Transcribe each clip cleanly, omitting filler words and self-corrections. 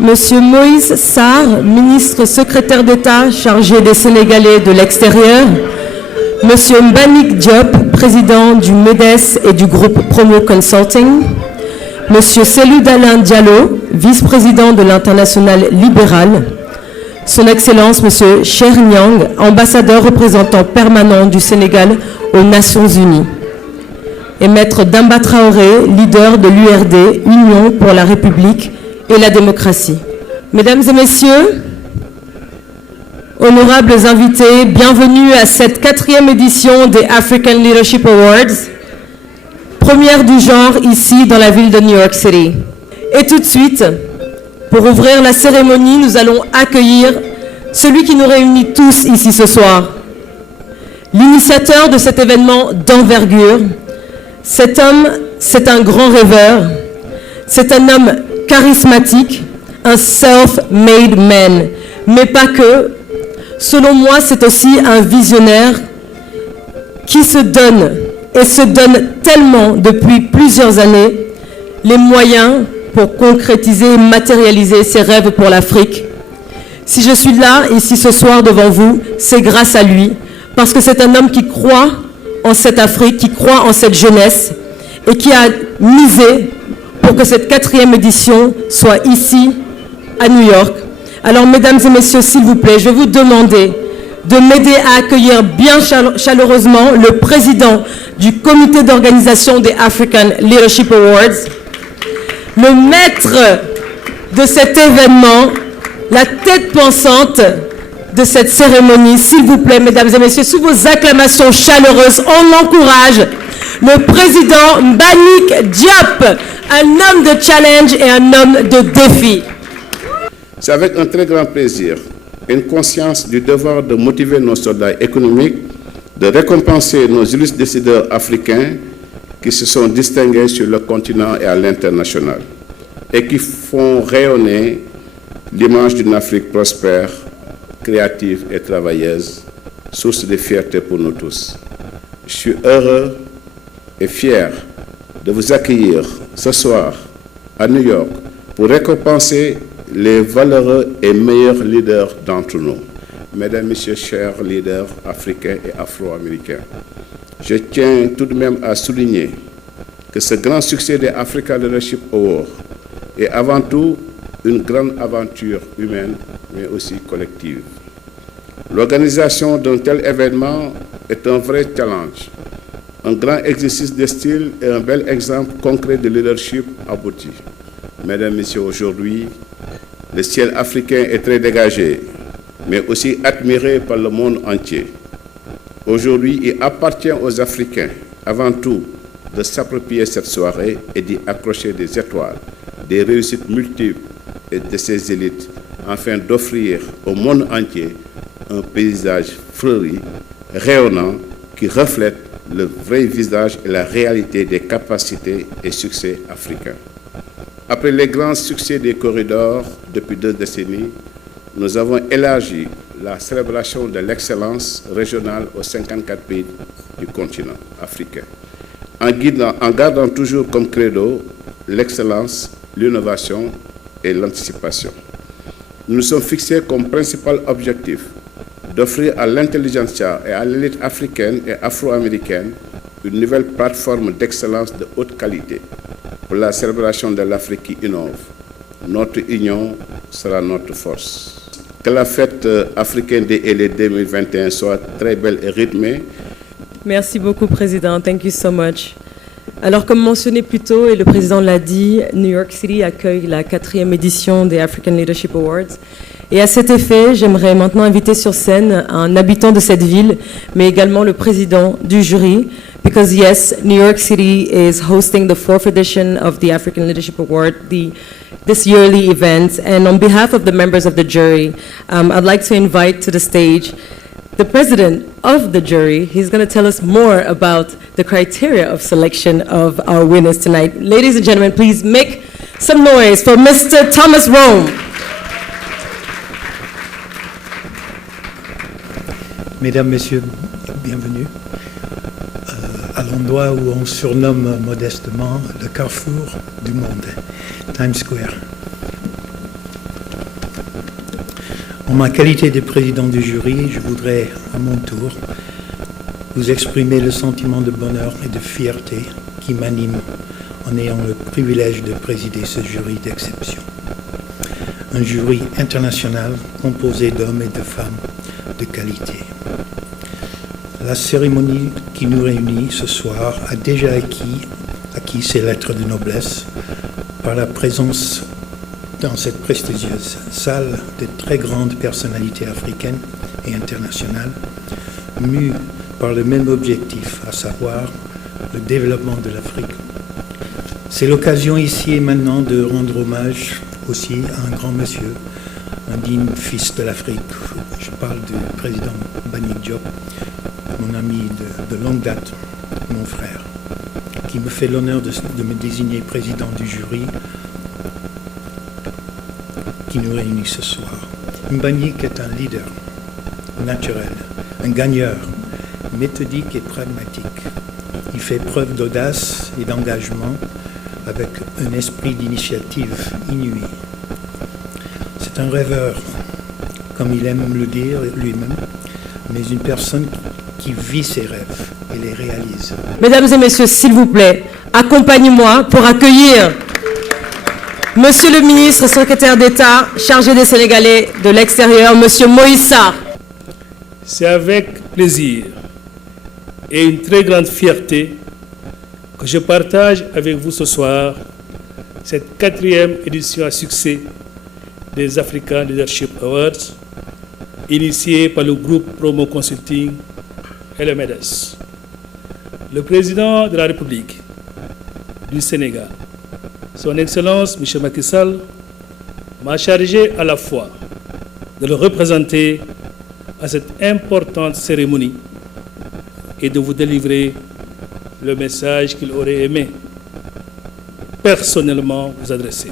Monsieur Moïse Sarr, ministre secrétaire d'État chargé des Sénégalais de l'extérieur. Monsieur Mbagnick Diop, président du MEDES et du groupe Promo Consulting. Monsieur Cellou Dalein Diallo, vice-président de l'Internationale libérale. Son Excellence, Monsieur Cheikh Niang, ambassadeur représentant permanent du Sénégal aux Nations Unies. Et Maître Damba Traoré, leader de l'URD, Union pour la République et la démocratie. Mesdames et messieurs, honorables invités, bienvenue à cette 4e édition des African Leadership Awards, première du genre ici dans la ville de New York City. Et tout de suite, pour ouvrir la cérémonie, nous allons accueillir celui qui nous réunit tous ici ce soir. L'initiateur de cet événement d'envergure, cet homme, c'est un grand rêveur, c'est un homme charismatique, un self-made man, mais pas que. Selon moi, c'est aussi un visionnaire qui se donne, et se donne tellement depuis plusieurs années, les moyens pour concrétiser et matérialiser ses rêves pour l'Afrique. Si je suis là, ici ce soir devant vous, c'est grâce à lui, parce que c'est un homme qui croit en cette Afrique, qui croit en cette jeunesse, et qui a misé pour que cette 4e édition soit ici, à New York. Alors, mesdames et messieurs, s'il vous plaît, je vais vous demander de m'aider à accueillir bien chaleureusement le président du comité d'organisation des African Leadership Awards, le maître de cet événement, la tête pensante de cette cérémonie. S'il vous plaît, mesdames et messieurs, sous vos acclamations chaleureuses, on encourage le président Mbagnick Diop, un homme de challenge et un homme de défi. C'est avec un très grand plaisir et une conscience du devoir de motiver nos soldats économiques, de récompenser nos illustres décideurs africains qui se sont distingués sur le continent et à l'international et qui font rayonner l'image d'une Afrique prospère, créative et travailleuse, source de fierté pour nous tous. Je suis heureux et fier de vous accueillir ce soir à New York pour récompenser les valeureux et meilleurs leaders d'entre nous. Mesdames, Messieurs, chers leaders africains et afro-américains, je tiens tout de même à souligner que ce grand succès des African Leadership Awards est avant tout une grande aventure humaine, mais aussi collective. L'organisation d'un tel événement est un vrai challenge, un grand exercice de style et un bel exemple concret de leadership abouti. Mesdames, Messieurs, aujourd'hui, le ciel africain est très dégagé, mais aussi admiré par le monde entier. Aujourd'hui, il appartient aux Africains, avant tout, de s'approprier cette soirée et d'y accrocher des étoiles, des réussites multiples et de ces élites, afin d'offrir au monde entier un paysage fleuri, rayonnant, qui reflète le vrai visage et la réalité des capacités et succès africains. Après les grands succès des corridors depuis 2 décennies, nous avons élargi la célébration de l'excellence régionale aux 54 pays du continent africain, en gardant toujours comme credo l'excellence, l'innovation et l'anticipation. Nous nous sommes fixés comme principal objectif d'offrir à l'intelligentsia et à l'élite africaine et afro-américaine une nouvelle plateforme d'excellence de haute qualité pour la célébration de l'Afrique qui innove. Notre union sera notre force. Que la fête africaine des Ailés 2021 soit très belle et rythmée. Merci beaucoup, Président. Thank you so much. Alors, comme mentionné plus tôt, et le Président l'a dit, New York City accueille la 4e édition des African Leadership Awards. Et à cet effet, j'aimerais maintenant inviter sur scène un habitant de cette ville, mais également le président du jury, because yes, New York City is hosting the 4th edition of the African Leadership Award, this yearly event. And on behalf of the members of the jury, I'd like to invite to the stage the president of the jury. He's going to tell us more about the criteria of selection of our winners tonight. Ladies and gentlemen, please make some noise for Mr. Thomas Rome. Mesdames, Messieurs, bienvenue à l'endroit où on surnomme modestement le carrefour du monde, Times Square. En ma qualité de président du jury, je voudrais à mon tour vous exprimer le sentiment de bonheur et de fierté qui m'anime en ayant le privilège de présider ce jury d'exception. Un jury international composé d'hommes et de femmes de qualité. La cérémonie qui nous réunit ce soir a déjà acquis ses lettres de noblesse par la présence dans cette prestigieuse salle de très grandes personnalités africaines et internationales, mues par le même objectif, à savoir le développement de l'Afrique. C'est l'occasion ici et maintenant de rendre hommage aussi à un grand monsieur, un digne fils de l'Afrique. Je parle du président Mbagnick Diop, mon ami de longue date, mon frère, qui me fait l'honneur de me désigner président du jury qui nous réunit ce soir. Mbagnick est un leader naturel, un gagneur, méthodique et pragmatique. Il fait preuve d'audace et d'engagement avec un esprit d'initiative inouï. C'est un rêveur, comme il aime le dire lui-même, mais une personne qui vit ses rêves et les réalise. Mesdames et messieurs, s'il vous plaît, accompagnez-moi pour accueillir Monsieur le ministre, secrétaire d'État, chargé des Sénégalais de l'extérieur, Monsieur Moïse Sarr. C'est avec plaisir et une très grande fierté que je partage avec vous ce soir cette 4e édition à succès des African Leadership Awards, initiée par le groupe Promo Consulting et le MEDES. Le président de la République du Sénégal, Son Excellence M. Macky Sall, m'a chargé à la fois de le représenter à cette importante cérémonie et de vous délivrer le message qu'il aurait aimé personnellement vous adresser.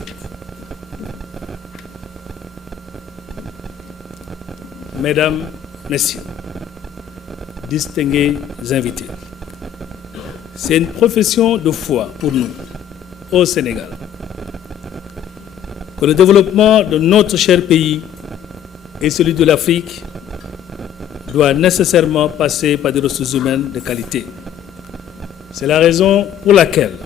Mesdames, Messieurs, distingués invités, c'est une profession de foi pour nous, au Sénégal, que le développement de notre cher pays et celui de l'Afrique doit nécessairement passer par des ressources humaines de qualité. C'est la raison pour laquelle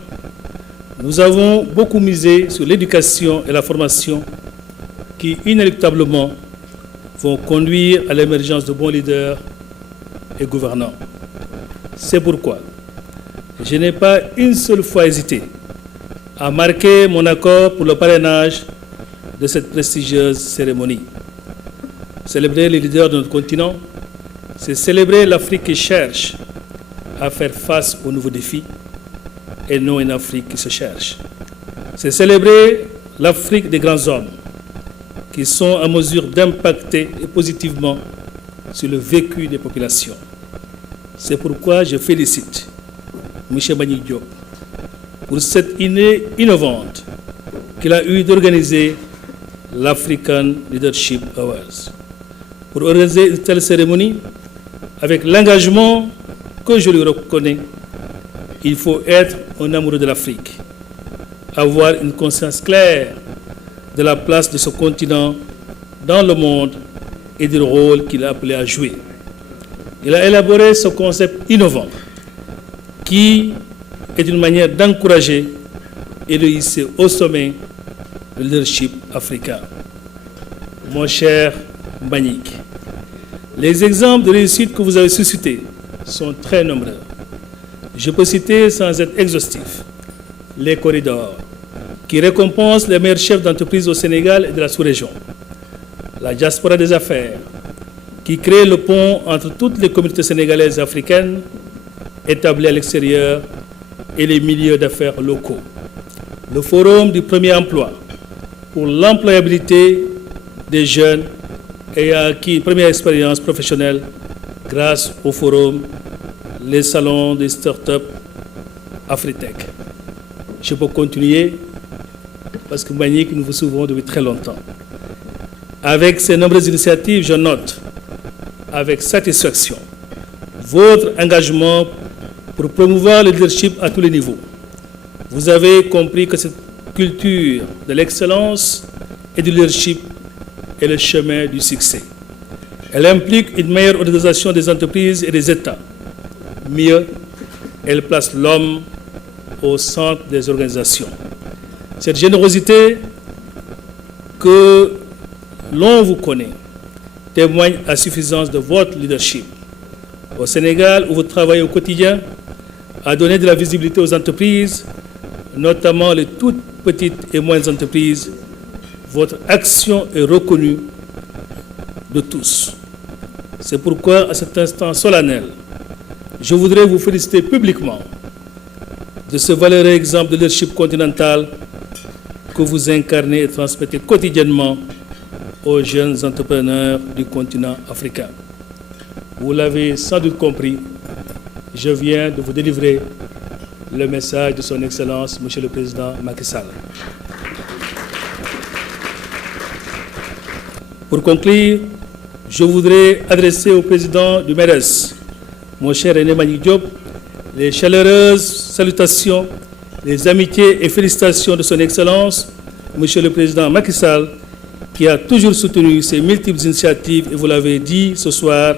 nous avons beaucoup misé sur l'éducation et la formation qui, inéluctablement, vont conduire à l'émergence de bons leaders et gouvernants. C'est pourquoi je n'ai pas une seule fois hésité à marquer mon accord pour le parrainage de cette prestigieuse cérémonie. Célébrer les leaders de notre continent, c'est célébrer l'Afrique qui cherche à faire face aux nouveaux défis et non une Afrique qui se cherche. C'est célébrer l'Afrique des grands hommes qui sont en mesure d'impacter positivement sur le vécu des populations. C'est pourquoi je félicite M. Mbagnick Diop pour cette idée innovante qu'il a eu d'organiser l'African Leadership Awards. Pour organiser une telle cérémonie, avec l'engagement que je lui reconnais, il faut être un amoureux de l'Afrique, avoir une conscience claire de la place de ce continent dans le monde et du rôle qu'il est appelé à jouer. Il a élaboré ce concept innovant qui est une manière d'encourager et de hisser au sommet le leadership africain. Mon cher Mbagnick, les exemples de réussite que vous avez suscités sont très nombreux. Je peux citer, sans être exhaustif, les corridors, qui récompensent les meilleurs chefs d'entreprise au Sénégal et de la sous-région. La diaspora des affaires, qui crée le pont entre toutes les communautés sénégalaises et africaines établies à l'extérieur et les milieux d'affaires locaux. Le forum du premier emploi pour l'employabilité des jeunes ayant acquis une première expérience professionnelle grâce au forum, les salons des startups Afritech. Je peux continuer parce que Mbagnick, nous vous suivons depuis très longtemps. Avec ces nombreuses initiatives, je note avec satisfaction votre engagement pour promouvoir le leadership à tous les niveaux. Vous avez compris que cette culture de l'excellence et du leadership est le chemin du succès. Elle implique une meilleure organisation des entreprises et des États. Mieux, elle place l'homme au centre des organisations. Cette générosité que l'on vous connaît témoigne à suffisance de votre leadership. Au Sénégal, où vous travaillez au quotidien, à donner de la visibilité aux entreprises, notamment les toutes petites et moyennes entreprises, votre action est reconnue de tous. C'est pourquoi, à cet instant solennel, je voudrais vous féliciter publiquement de ce valeureux exemple de leadership continental que vous incarnez et transmettez quotidiennement aux jeunes entrepreneurs du continent africain. Vous l'avez sans doute compris, je viens de vous délivrer le message de son Excellence, Monsieur le Président Macky Sall. Pour conclure, je voudrais adresser au président du MEDES, mon cher René Mbagnick Diop, les chaleureuses salutations, les amitiés et félicitations de son Excellence, Monsieur le Président Macky Sall, qui a toujours soutenu ces multiples initiatives, et vous l'avez dit ce soir,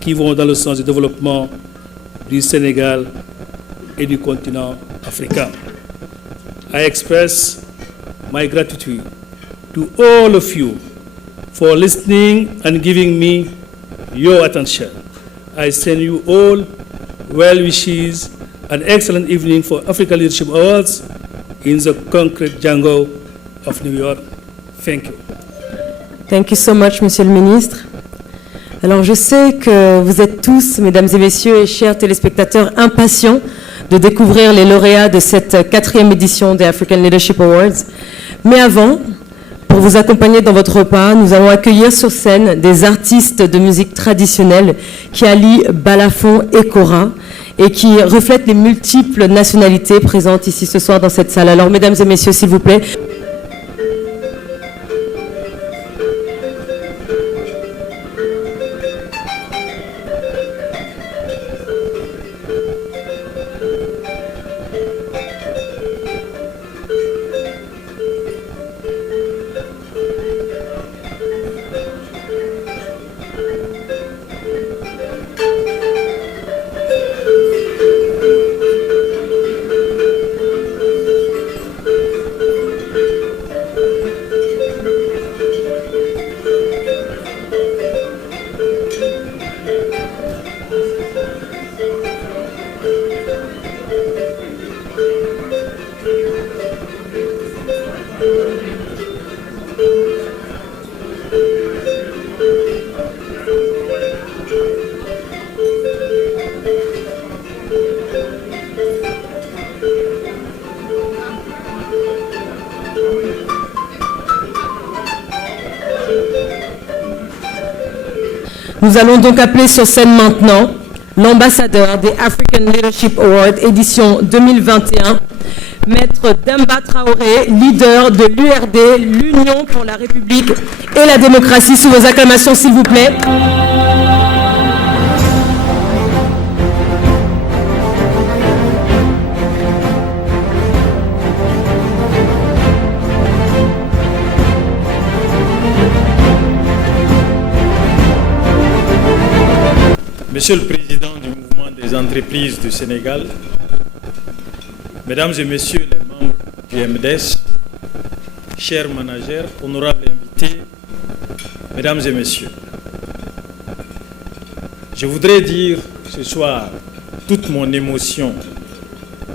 qui vont dans le sens du développement du Sénégal et du continent africain. I express my gratitude to all of you for listening and giving me your attention. I send you all well wishes and excellent evening for Africa Leadership Awards in the concrete jungle of New York. Thank you. Thank you so much, Monsieur le Ministre. Alors, je sais que vous êtes tous, mesdames et messieurs et chers téléspectateurs, impatients de découvrir les lauréats de cette 4e édition des African Leadership Awards. Mais avant, pour vous accompagner dans votre repas, nous allons accueillir sur scène des artistes de musique traditionnelle qui allient balafon et kora et qui reflètent les multiples nationalités présentes ici ce soir dans cette salle. Alors, mesdames et messieurs, s'il vous plaît. Nous allons donc appeler sur scène maintenant l'ambassadeur des African Leadership Awards édition 2021, leader de l'URD, l'Union République et la démocratie. Sous vos acclamations, s'il vous plaît. Monsieur le Président des entreprises du Sénégal, Mesdames et Messieurs du MDES, chers managers, honorables, Mesdames et Messieurs, je voudrais dire ce soir toute mon émotion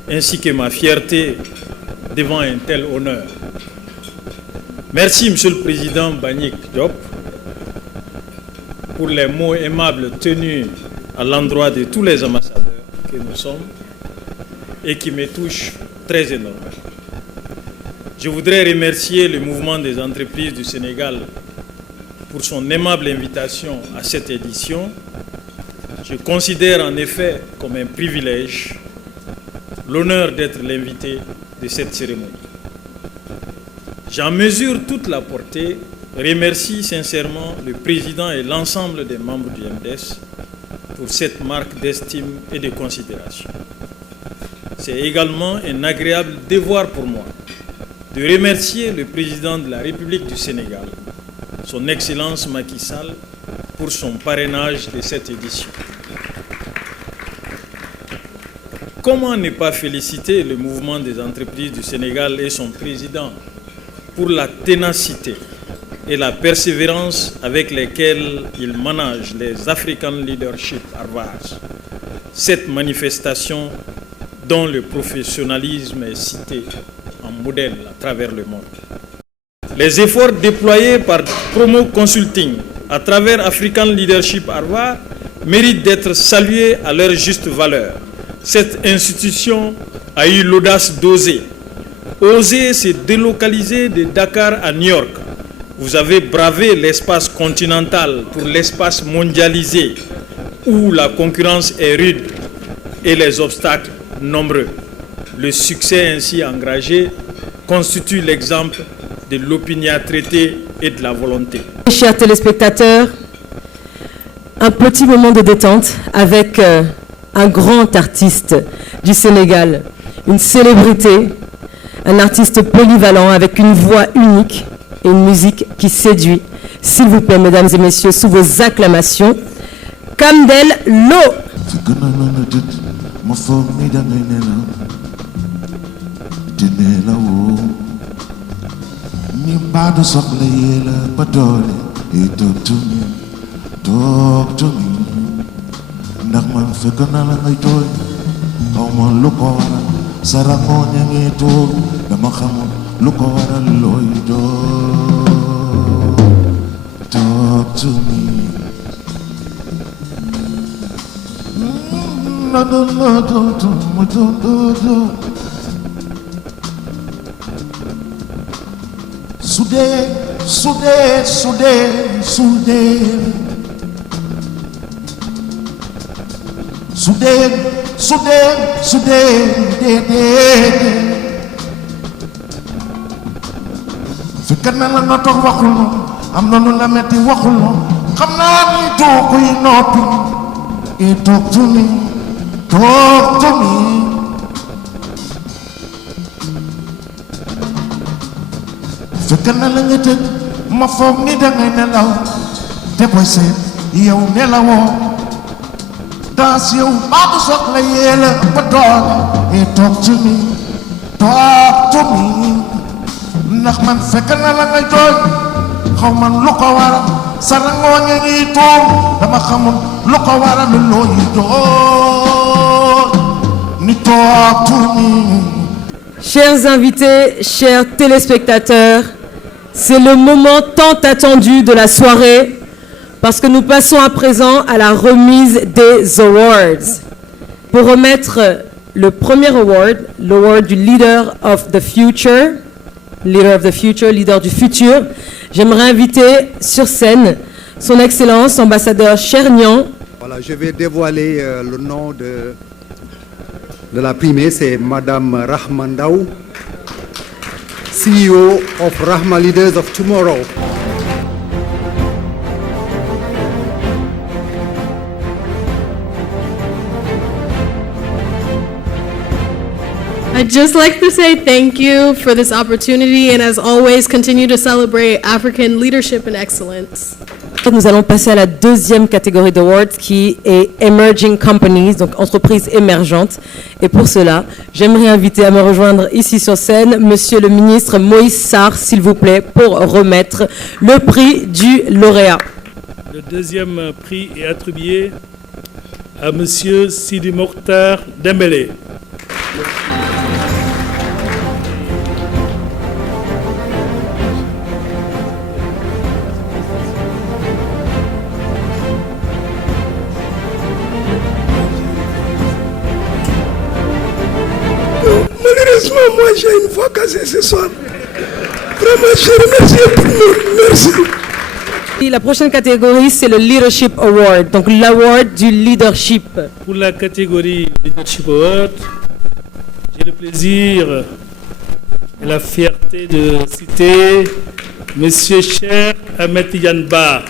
ainsi que ma fierté devant un tel honneur. Merci Monsieur le Président Mbagnick Diop pour les mots aimables tenus à l'endroit de tous les ambassadeurs que nous sommes et qui me touchent très énormément. Je voudrais remercier le mouvement des entreprises du Sénégal pour son aimable invitation à cette édition. Je considère en effet comme un privilège l'honneur d'être l'invité de cette cérémonie. J'en mesure toute la portée, remercie sincèrement le Président et l'ensemble des membres du MDES pour cette marque d'estime et de considération. C'est également un agréable devoir pour moi de remercier le Président de la République du Sénégal son Excellence Macky Sall pour son parrainage de cette édition. Comment ne pas féliciter le mouvement des entreprises du Sénégal et son président pour la ténacité et la persévérance avec lesquelles il manage les African Leadership Awards, cette manifestation dont le professionnalisme est cité en modèle à travers le monde. Les efforts déployés par Promo Consulting à travers African Leadership Awards méritent d'être salués à leur juste valeur. Cette institution a eu l'audace d'oser. Oser se délocaliser de Dakar à New York. Vous avez bravé l'espace continental pour l'espace mondialisé, où la concurrence est rude et les obstacles nombreux. Le succès ainsi engagé constitue l'exemple de l'opiniâtreté et de la volonté. Chers téléspectateurs, un petit moment de détente avec un grand artiste du Sénégal, une célébrité, un artiste polyvalent avec une voix unique et une musique qui séduit. S'il vous plaît, mesdames et messieurs, sous vos acclamations, Kandel Lo. Ndax man fekk na la ngay tooy xaw ma lu ko waral sarangoo ña ngi toog dama xamul lu ko waral looy doo talk to me na do fekk na la nga toog waxuloo am na lu la metti waxuloo xam naa ni doo koy noppi et talk to me fekk na la nga tëj ma foog ni dangay nelaw te booy seet yow nelawoo dans yow maa du soxla yéela ba doole et talk to me ndax man fekk na la ngay jooy xaw man lu ko waral sa rangoo nga ngi toog dama xamul lu ko waral looy jooy ni talk to me. Chers invités, chers téléspectateurs, c'est le moment tant attendu de la soirée parce que nous passons à présent à la remise des awards. Pour remettre le premier award, l'award du Leader of the Future, leader du futur, j'aimerais inviter sur scène son Excellence, ambassadeur Chernian. Voilà, je vais dévoiler le nom de la primée, c'est Madame Rahma Ndaw, CEO of Rahma Leaders of Tomorrow. I'd just like to say thank you for this opportunity and as always continue to celebrate African leadership and excellence. Nous allons passer à la deuxième catégorie d'awards qui est Emerging Companies, donc entreprises émergentes. Et pour cela, j'aimerais inviter à me rejoindre ici sur scène Monsieur le ministre Moïse Sarr, s'il vous plaît, pour remettre le prix du lauréat. Le deuxième prix est attribué à Monsieur Sidi Mokhtar Dembélé. Malheureusement, moi j'ai une voix cassée ce soir. Vraiment, je remercie tout le monde. Merci. La prochaine catégorie, c'est le Leadership Award, donc l'award du leadership. Pour la catégorie Leadership Award, plaisir et la fierté de citer Monsieur Cheikh Ahmed Tidiane Ba.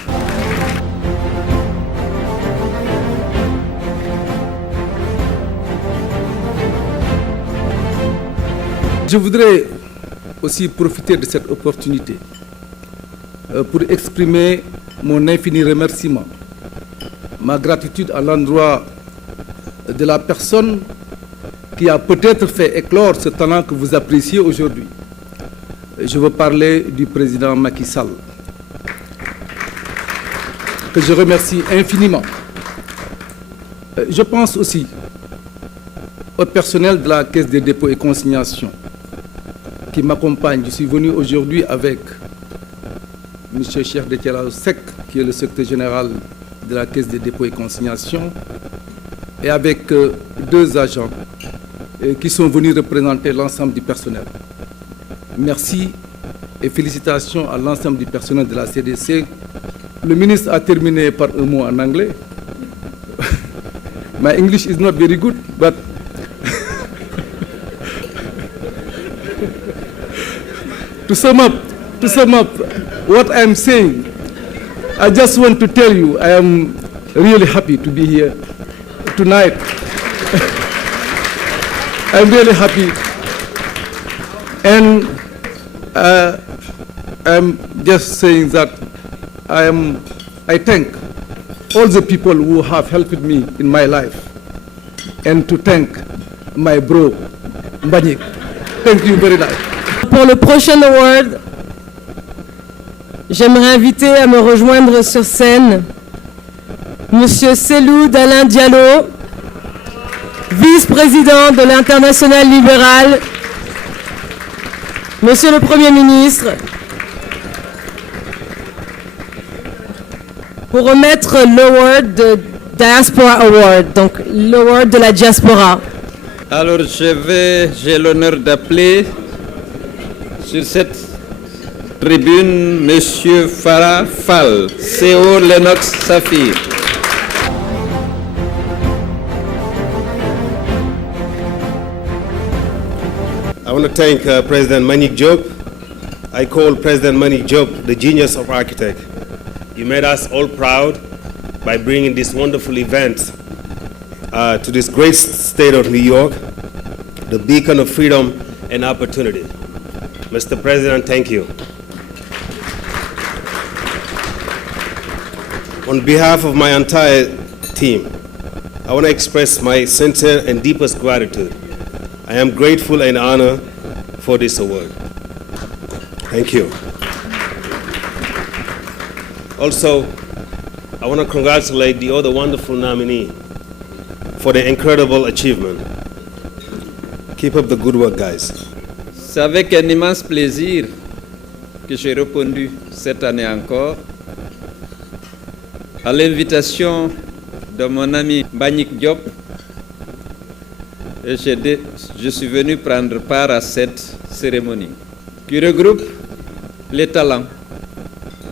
Je voudrais aussi profiter de cette opportunité pour exprimer mon infini remerciement, ma gratitude à l'endroit de la personne qui a peut-être fait éclore ce talent que vous appréciez aujourd'hui. Je veux parler du président Macky Sall, que je remercie infiniment. Je pense aussi au personnel de la Caisse des dépôts et consignations qui m'accompagne. Je suis venu aujourd'hui avec M. Cheikh Dethiala Seck, qui est le secrétaire général de la Caisse des dépôts et consignations, et avec 2 agents qui sont venus représenter l'ensemble du personnel. Merci et félicitations à l'ensemble du personnel de la CDC. Le ministre a terminé par un mot en anglais. My English is not very good, but to sum up what I'm saying, I just want to tell you I am really happy to be here tonight. I'm really happy, and I'm just saying that I thank all the people who have helped me in my life, and to thank my bro Mbagnick. Thank you very much. Pour le prochain award, j'aimerais inviter à me rejoindre sur scène Monsieur Cellou Dalein Diallo, vice-président de l'Internationale libérale, Monsieur le Premier ministre, pour remettre l'award de Diaspora Award, donc l'award de la diaspora. Alors j'ai l'honneur d'appeler sur cette tribune Monsieur Farah Fall, CO Lennox Saphir. I want to thank President Mbagnick Diop. I call President Mbagnick Diop the genius of architect. You made us all proud by bringing this wonderful event to this great state of New York, the beacon of freedom and opportunity. Mr. President, thank you. On behalf of my entire team, I want to express my sincere and deepest gratitude. I am grateful and honored for this award. Thank you. Also, I want to congratulate the other wonderful nominee for the incredible achievement. Keep up the good work, guys. C'est avec un immense plaisir que j'ai répondu cette année encore à l'invitation de mon ami Mbagnick Diop. Et je suis venu prendre part à cette cérémonie qui regroupe les talents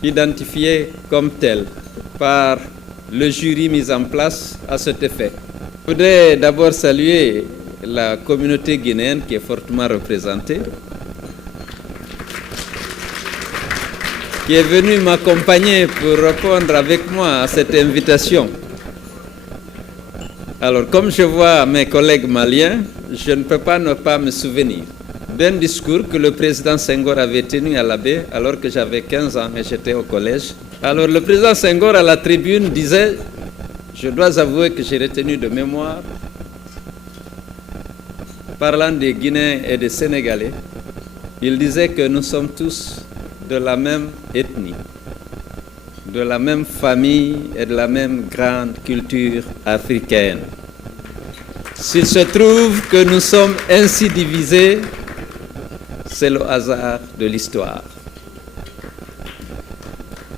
identifiés comme tels par le jury mis en place à cet effet. Je voudrais d'abord saluer la communauté guinéenne qui est fortement représentée, qui est venue m'accompagner pour répondre avec moi à cette invitation. Alors, comme je vois mes collègues maliens, je ne peux pas ne pas me souvenir d'un discours que le président Senghor avait tenu à la baie alors que j'avais 15 ans et j'étais au collège. Alors, le président Senghor à la tribune disait, je dois avouer que j'ai retenu de mémoire, parlant des Guinéens et des Sénégalais, il disait que nous sommes tous de la même ethnie, de la même famille et de la même grande culture africaine. S'il se trouve que nous sommes ainsi divisés, c'est le hasard de l'histoire.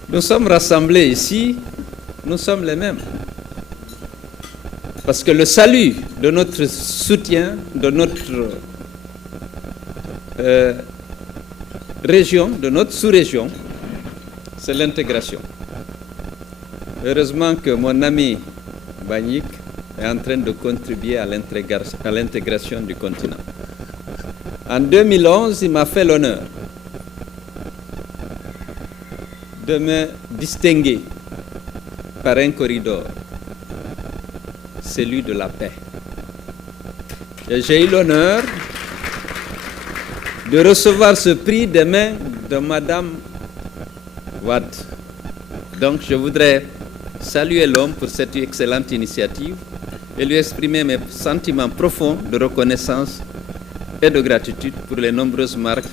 Nous sommes rassemblés ici, nous sommes les mêmes. Parce que le salut de notre soutien, de notre région, de notre sous-région, c'est l'intégration. Heureusement que mon ami Mbagnick est en train de contribuer à l'intégration du continent. En 2011, il m'a fait l'honneur de me distinguer par un corridor, celui de la paix. Et j'ai eu l'honneur de recevoir ce prix des mains de Madame Wade. Donc je voudrais saluer l'homme pour cette excellente initiative et lui exprimer mes sentiments profonds de reconnaissance et de gratitude pour les nombreuses marques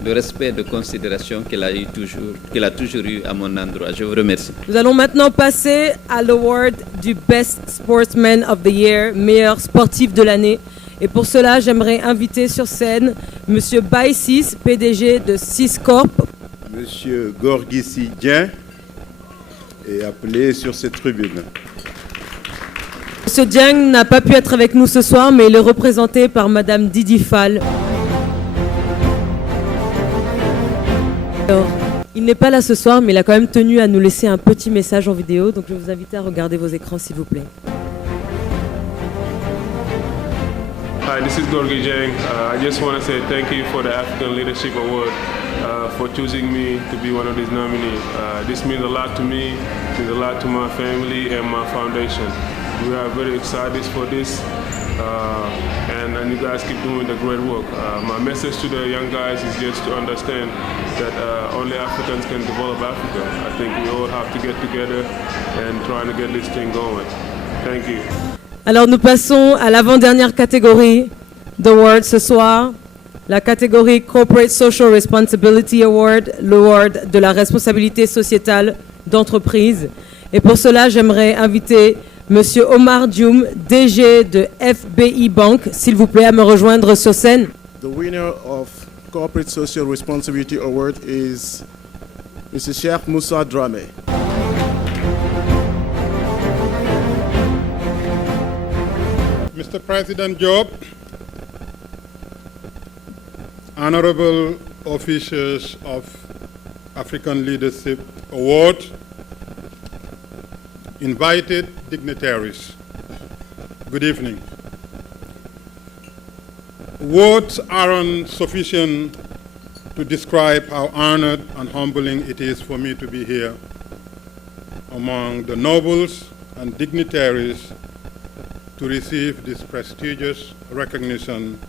de respect et de considération qu'il a toujours eu à mon endroit. Je vous remercie. Nous allons maintenant passer à l'award du Best Sportsman of the Year, meilleur sportif de l'année. Et pour cela, j'aimerais inviter sur scène Monsieur Baïsis, PDG de Siscorp. Monsieur Gorgui Sidien est appelé sur cette tribune. Monsieur Dieng n'a pas pu être avec nous ce soir, mais il est représenté par Madame Didi Fall. Alors, il n'est pas là ce soir, mais il a quand même tenu à nous laisser un petit message en vidéo, donc je vais vous inviter à regarder vos écrans s'il vous plaît. Hi, this is Gorgui Dieng. I just want to say thank you for the African Leadership Award for choosing me to be one of these nominees. This means a lot to me, means a lot to my family and my foundation. We are very excited for this, and you guys keep doing the great work. My message to the young guys is just to understand that only Africans can develop Africa. I think we all have to get together and try to get this thing going. Thank you. Alors nous passons à l'avant-dernière catégorie d'award ce soir, la catégorie Corporate Social Responsibility Award, l'award de la responsabilité sociétale d'entreprise. Et pour cela, j'aimerais inviter Monsieur Omar Dioum, DG de FBI Bank, s'il vous plaît, à me rejoindre sur scène. The winner of Corporate Social Responsibility Award is Mr. Cheikh Moussa Dramé. Mr. President Job, honorable officials of African Leadership Award, invited dignitaries, good evening. Words aren't sufficient to describe how honored and humbling it is for me to be here among the nobles and dignitaries to receive this prestigious recognition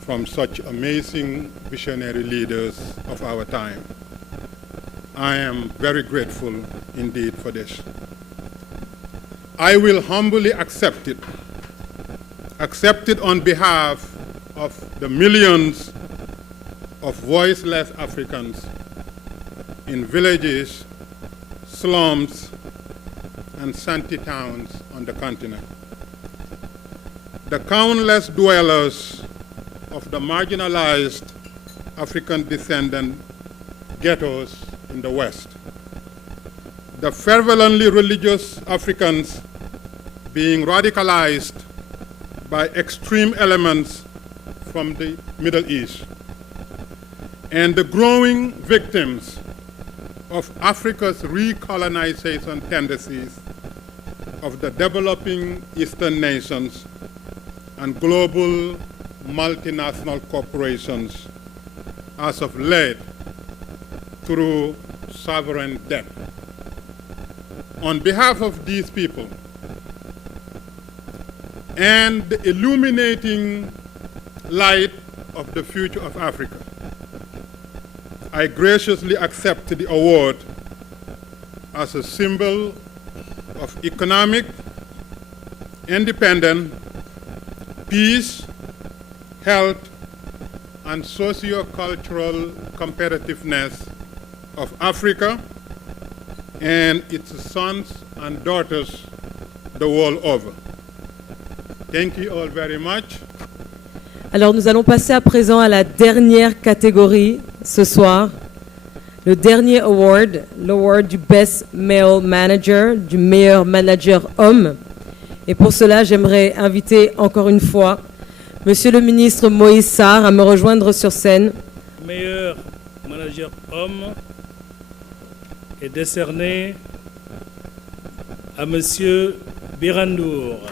from such amazing visionary leaders of our time. I am very grateful indeed for this. I will humbly accept it on behalf of the millions of voiceless Africans in villages, slums, and shanty towns on the continent. The countless dwellers of the marginalized African descendant ghettos in the West. The fervently religious Africans being radicalized by extreme elements from the Middle East. And the growing victims of Africa's recolonization tendencies of the developing Eastern nations and global multinational corporations as of late through sovereign debt. On behalf of these people and the illuminating light of the future of Africa, I graciously accept the award as a symbol of economic independence, peace, health, and socio-cultural competitiveness of Africa and its sons and daughters the world over. Thank you all very much. Alors nous allons passer à présent à la dernière catégorie ce soir, le dernier award, l'award du Best Male Manager, du meilleur manager homme. Et pour cela, j'aimerais inviter encore une fois Monsieur le ministre Moïse Sarr à me rejoindre sur scène. Le meilleur manager homme est décerné à Monsieur Birandour.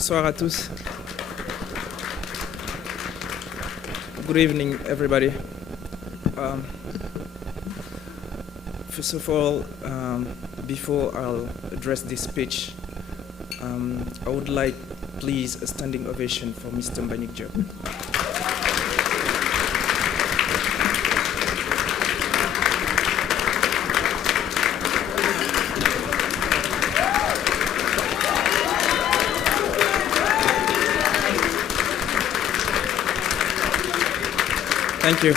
Bonsoir à tous. Good evening, everybody. First of all, before I'll address this speech, I would like, please, a standing ovation for Mr. Mbagnick Diop. Thank you.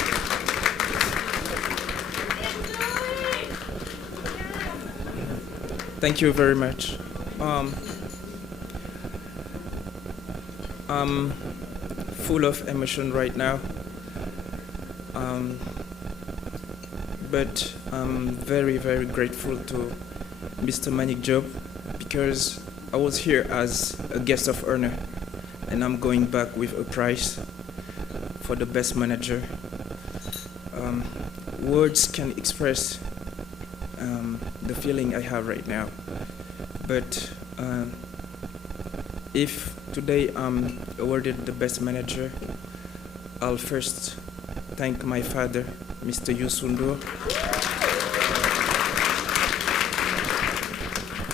Thank you very much. I'm full of emotion right now, but I'm very, very grateful to Mr. Mbagnick Diop because I was here as a guest of honor, and I'm going back with a prize for the best manager. Words can express the feeling I have right now, but if today I'm awarded the best manager, I'll first thank my father, Mr. Youssou N'Dour,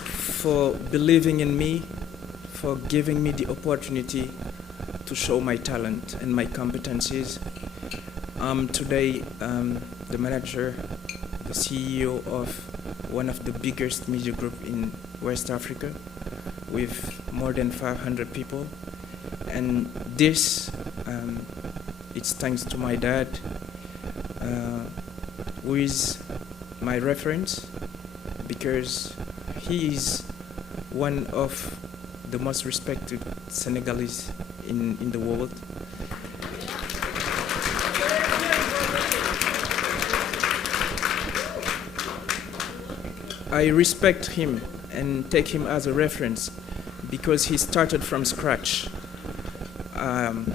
for believing in me, for giving me the opportunity to show my talent and my competencies. I'm today the manager, the CEO of one of the biggest media group in West Africa with more than 500 people. And this, it's thanks to my dad, who is my reference because he is one of the most respected Senegalese in the world. I respect him and take him as a reference because he started from scratch. And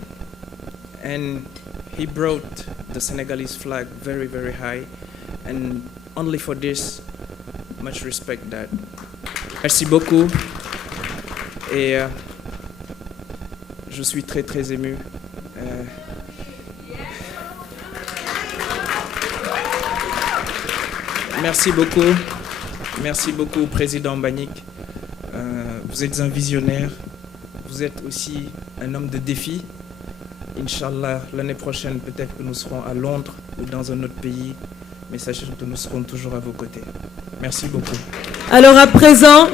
he brought the Senegalese flag very, very high. And only for this, much respect, Dad. Merci beaucoup. Et je suis très, très ému. Merci beaucoup. Merci beaucoup, Président Mbagnick. Vous êtes un visionnaire. Vous êtes aussi un homme de défi. Inch'Allah, l'année prochaine, peut-être que nous serons à Londres ou dans un autre pays. Mais sachez que nous serons toujours à vos côtés. Merci beaucoup. Alors à présent,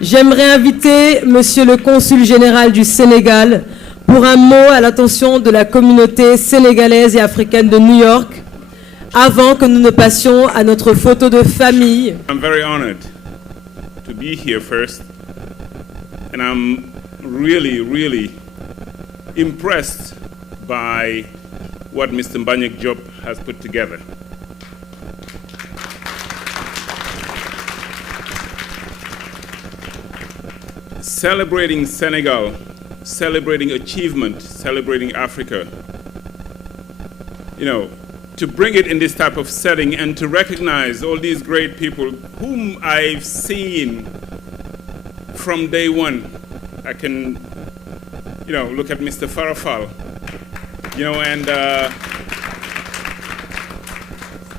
j'aimerais inviter Monsieur le Consul général du Sénégal pour un mot à l'attention de la communauté sénégalaise et africaine de New York, avant que nous ne passions à notre photo de famille. I'm very honored to be here first, and I'm really, really impressed by what Mr. Mbagnick Diop has put together. Celebrating Senegal, celebrating achievement, celebrating Africa, you know, to bring it in this type of setting and to recognize all these great people whom I've seen from day one. I can, you know, look at Mr. Farafal, you know,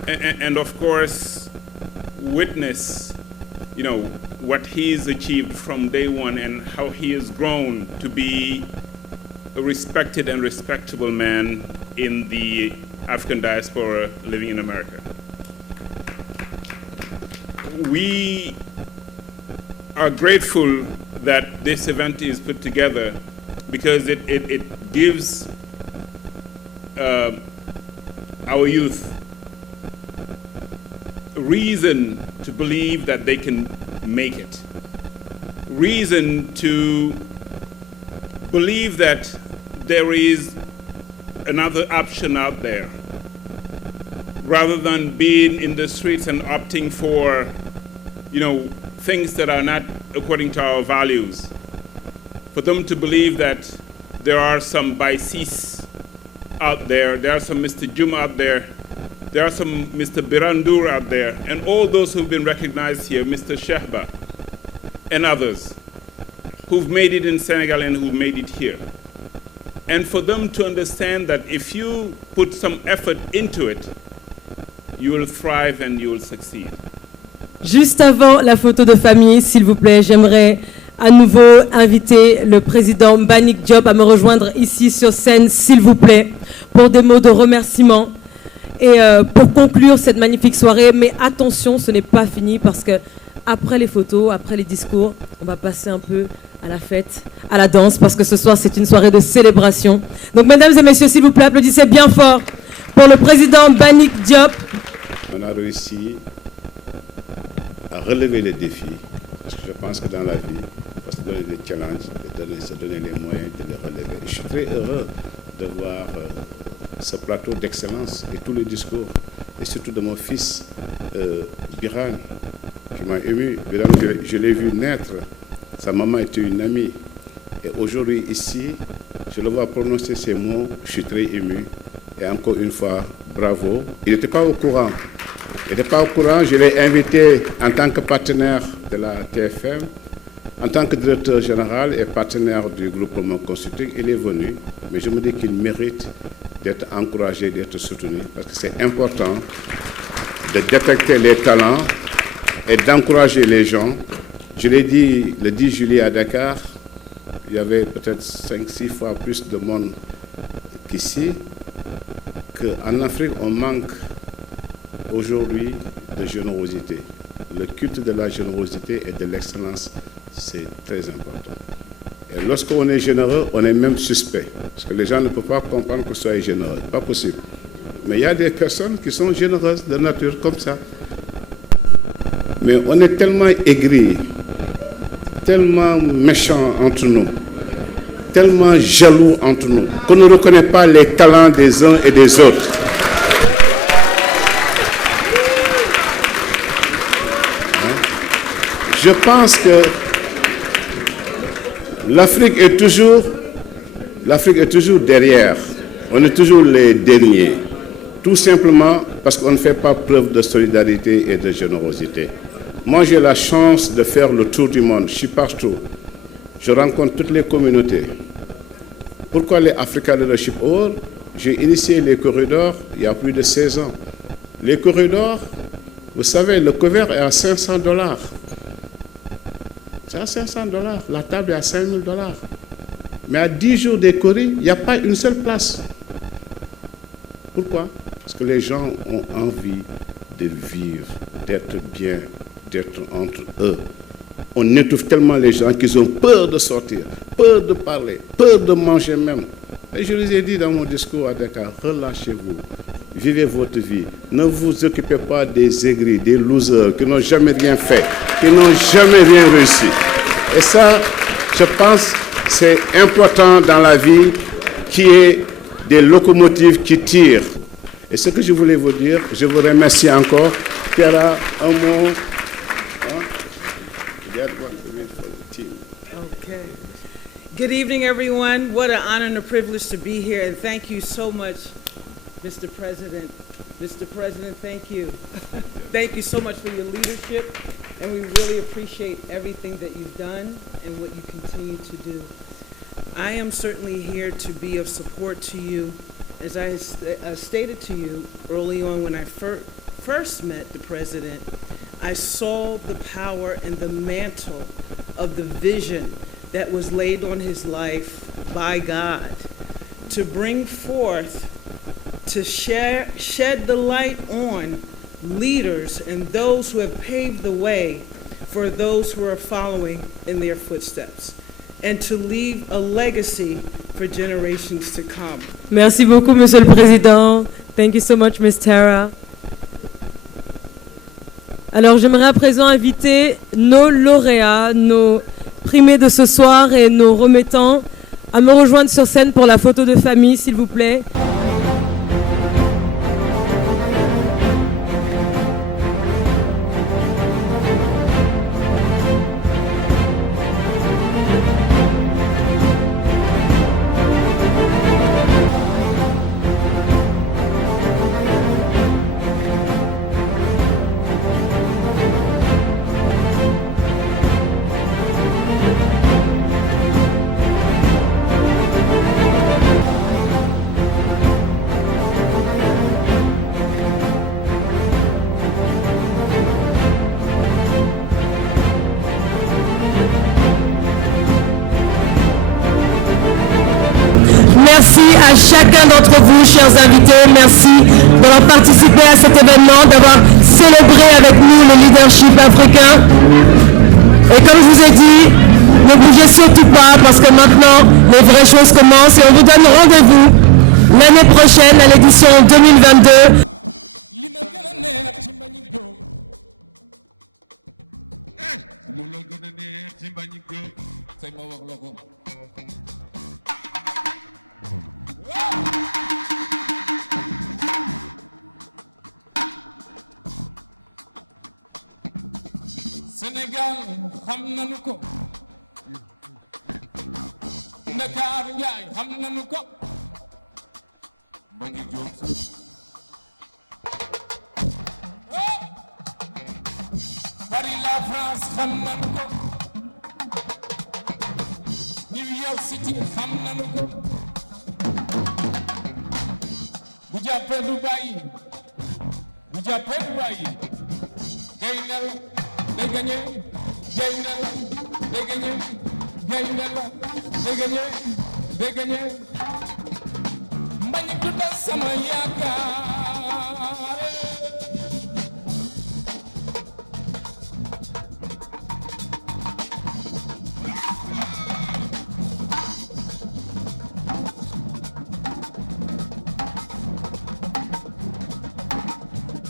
and of course, witness, you know, what he's achieved from day one and how he has grown to be a respected and respectable man in the African diaspora living in America. We are grateful that this event is put together because it gives our youth a reason to believe that they can make it, reason to believe that there is another option out there, rather than being in the streets and opting for, you know, things that are not according to our values. For them to believe that there are some Baisis out there, there are some Mr. Jum out there, there are some Mr. Birandur out there, and all those who've been recognized here, Mr. Shehba and others, who've made it in Senegal and who made it here. And for them to understand that if you put some effort into it, you will thrive and you will succeed. Juste avant la photo de famille, s'il vous plaît, j'aimerais à nouveau inviter le président Mbagnick Diop à me rejoindre ici sur scène, s'il vous plaît, pour des mots de remerciement et pour conclure cette magnifique soirée. Mais attention, ce n'est pas fini parce que après les photos, après les discours, on va passer un peu à la fête, à la danse, parce que ce soir, c'est une soirée de célébration. Donc, mesdames et messieurs, s'il vous plaît, applaudissez bien fort pour le président Mbagnick Diop. On a réussi à relever les défis, parce que je pense que dans la vie, il faut se donner des challenges, se donner les moyens de les relever. Je suis très heureux de voir ce plateau d'excellence et tous les discours, et surtout de mon fils, Biran, qui m'a ému. Biran, je l'ai vu naître. Sa maman était une amie. Et aujourd'hui, ici, je le vois prononcer ces mots. Je suis très ému. Et encore une fois, bravo. Il n'était pas au courant. Il n'était pas au courant. Je l'ai invité en tant que partenaire de la TFM, en tant que directeur général et partenaire du groupe Promo Consulting. Il est venu. Mais je me dis qu'il mérite d'être encouragé, d'être soutenu. Parce que c'est important de détecter les talents et d'encourager les gens. Je l'ai dit le 10 juillet à Dakar, il y avait peut-être 5-6 fois plus de monde qu'ici, qu'en Afrique, on manque aujourd'hui de générosité. Le culte de la générosité et de l'excellence, c'est très important. Et lorsqu'on est généreux, on est même suspect, parce que les gens ne peuvent pas comprendre que soyez généreux. Pas possible. Mais il y a des personnes qui sont généreuses de nature, comme ça. Mais on est tellement aigris, tellement méchants entre nous, tellement jaloux entre nous, qu'on ne reconnaît pas les talents des uns et des autres. Je pense que l'Afrique est toujours derrière. On est toujours les derniers. Tout simplement parce qu'on ne fait pas preuve de solidarité et de générosité. Moi, j'ai la chance de faire le tour du monde. Je suis partout. Je rencontre toutes les communautés. Pourquoi les Africa Leadership Awards? J'ai initié les corridors il y a plus de 16 ans. Les corridors, vous savez, le couvert est à $500. C'est à $500. La table est à $5 000. Mais à 10 jours des corris, il n'y a pas une seule place. Pourquoi? Parce que les gens ont envie de vivre, d'être bien, d'être entre eux. On étouffe tellement les gens qu'ils ont peur de sortir, peur de parler, peur de manger même. Et je les ai dit dans mon discours à Dakar, relâchez-vous, vivez votre vie. Ne vous occupez pas des aigris, des losers qui n'ont jamais rien fait, qui n'ont jamais rien réussi. Et ça, je pense, c'est important dans la vie qu'il y ait des locomotives qui tirent. Et ce que je voulais vous dire, je vous remercie encore. Pierre, un mot. Okay. Good evening, everyone. What an honor and a privilege to be here, and thank you so much, Mr. President. Mr. President, thank you. Thank you so much for your leadership, and we really appreciate everything that you've done and what you continue to do. I am certainly here to be of support to you. As I stated to you early on when I first met the President, I saw the power and the mantle of the vision that was laid on his life by God to bring forth, to shed the light on leaders and those who have paved the way for those who are following in their footsteps, and to leave a legacy for generations to come. Merci beaucoup, Monsieur le Président. Thank you so much, Ms. Tara. Alors, j'aimerais à présent inviter nos lauréats, nos primés de ce soir et nos remettants à me rejoindre sur scène pour la photo de famille, s'il vous plaît. président d'avoir célébré avec nous le leadership africain. Et comme je vous ai dit, ne bougez surtout pas parce que maintenant, les vraies choses commencent et on vous donne rendez-vous l'année prochaine à l'édition 2022. Sénégal xam nañu ko Dakar Njaay xam nañu ko Mbagnick Diop Paris la France xam nañu ko New York City xam nañu ko bu jàppee du bàyyi gaynel day gagné gaynel day gagné gaynel day gagné Mbagnick du tas sama yaakaar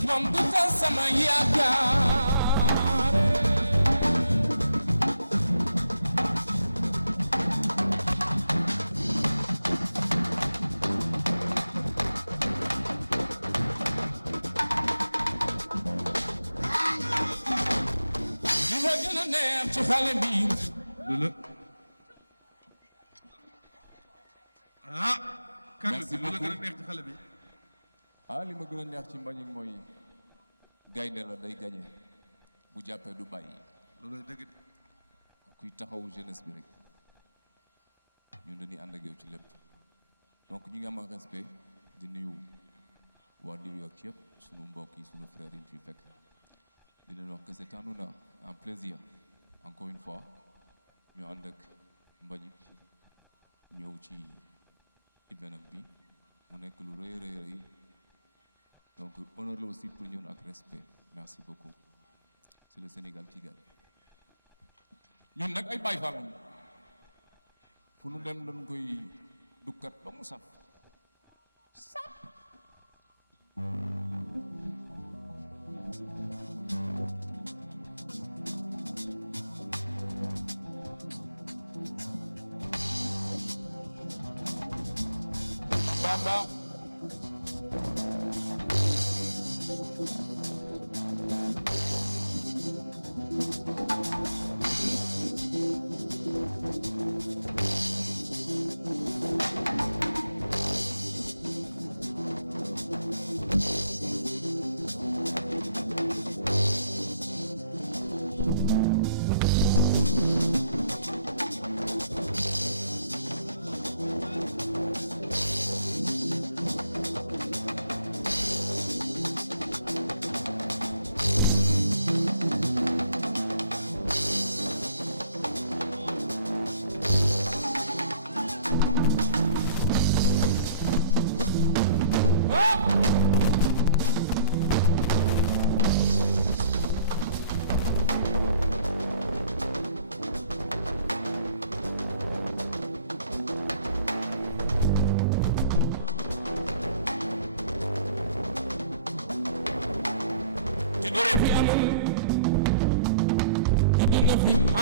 moom du tas sama yaakaar ci xale bi kan la gën a neex ci xale bi li ma gën a neex ci Mbagnick mooy gaynde la day gagné bu jàppee du bàyyi loolu dëgg kuy taxawu jeunesse bi rek ñun dañuy ànd ak yow ci lépp donc ñu ngi am respect di nuyu waa New York ci yëpp sunu mbokk yi sunu frères yi ñu fi fekk di leen wax que c'est un honneur un plaisir encore une fois ñu ànd ak Mbagnick ñëw ci événement bi mu nekk lu rëy donc honneur la aussi pour ñun ak respect merci beaucoup c'est le Sénégal qui gagne ñun nag ay Baay Faal lañu fu nu dem dañ koy dukkat ba mu saf Baba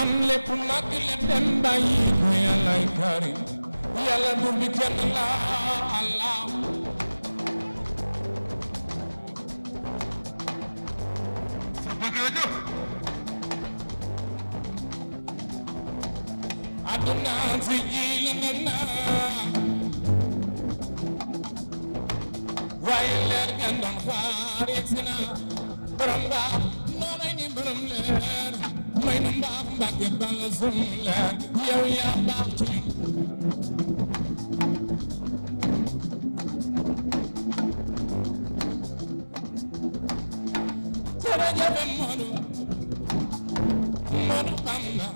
am lépp mag leen dem bàyyi ko Yàllaay karim Yàlla du bi kenn la Allah aduna fi ji la waaye leer ngeen doon xaar yegsi na borom baax noonay ni borom leer may nu mbaax Mbàkke bala sunu leer yow yaa baax ci jërëjëf Modou Bamba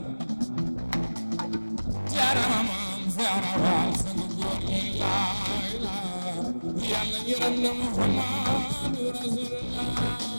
jaarama maam Seera Faal sangu góor ñi laa Yàlla yërëm na Muhammadu Rasulullah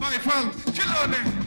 Baye Fall ci loone